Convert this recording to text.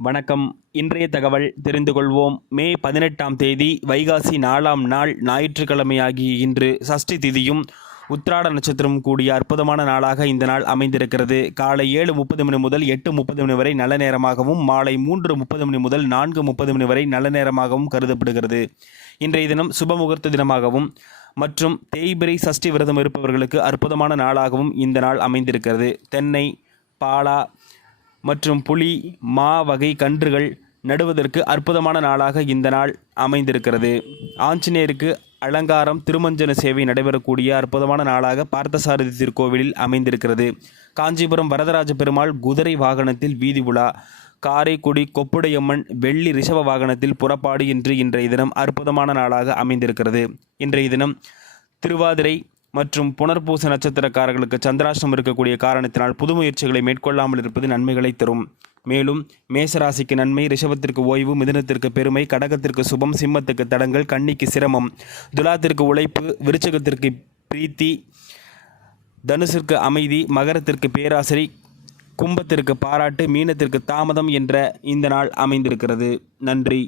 வணக்கம். இன்றைய தகவல் தெரிந்து கொள்வோம். மே 18ஆம் தேதி வைகாசி 4ஆம் நாள் ஞாயிற்றுக்கிழமையாகிய இன்று சஷ்டி திதியும் உத்திராட நட்சத்திரம் கூடிய அற்புதமான நாளாக இந்த நாள் அமைந்திருக்கிறது. காலை 7:30 மணி முதல் 8:30 மணி வரை நல்ல நேரமாகவும், மாலை 3:30 மணி முதல் 4:30 மணி வரை நல்ல நேரமாகவும் கருதப்படுகிறது. இன்றைய தினம் சுபமுகூர்த்த தினமாகவும் மற்றும் தேய்பிறை சஷ்டி விரதம் இருப்பவர்களுக்கு அற்புதமான நாளாகவும் இந்த நாள் அமைந்திருக்கிறது. தென்னை, பாலா மற்றும் புளி, மா வகை கன்றுகள் நடுவதற்கு அற்புதமான நாளாக இந்த நாள் அமைந்திருக்கிறது. ஆஞ்சநேயருக்கு அலங்காரம், திருமஞ்சன சேவை நடைபெறக்கூடிய அற்புதமான நாளாக பார்த்தசாரதி திருக்கோவிலில் அமைந்திருக்கிறது. காஞ்சிபுரம் வரதராஜ பெருமாள் குதிரை வாகனத்தில் வீதி உலா, காரைக்குடி கொப்புடையம்மன் வெள்ளி ரிஷப வாகனத்தில் புறப்பாடு என்று இன்றைய தினம் அற்புதமான நாளாக அமைந்திருக்கிறது. இன்றைய தினம் திருவாதிரை மற்றும் புனர்பூச நட்சத்திரக்காரர்களுக்கு சந்திராஷ்டமம் இருக்கக்கூடிய காரணத்தினால் புது முயற்சிகளை மேற்கொள்ளாமல் இருப்பது நன்மைகளை தரும். மேலும் மேசராசிக்கு நன்மை, ரிஷபத்திற்கு ஓய்வு, மிதுனத்திற்கு பெருமை, கடகத்திற்கு சுபம், சிம்மத்துக்கு தடங்கள், கன்னிக்கு சிரமம், துலாத்திற்கு உழைப்பு, விருச்சகத்திற்கு பிரீத்தி, தனுசிற்கு அமைதி, மகரத்திற்கு பேராசை, கும்பத்திற்கு பாராட்டு, மீனத்திற்கு தாமதம் என்ற இந்த நாள் அமைந்திருக்கிறது. நன்றி.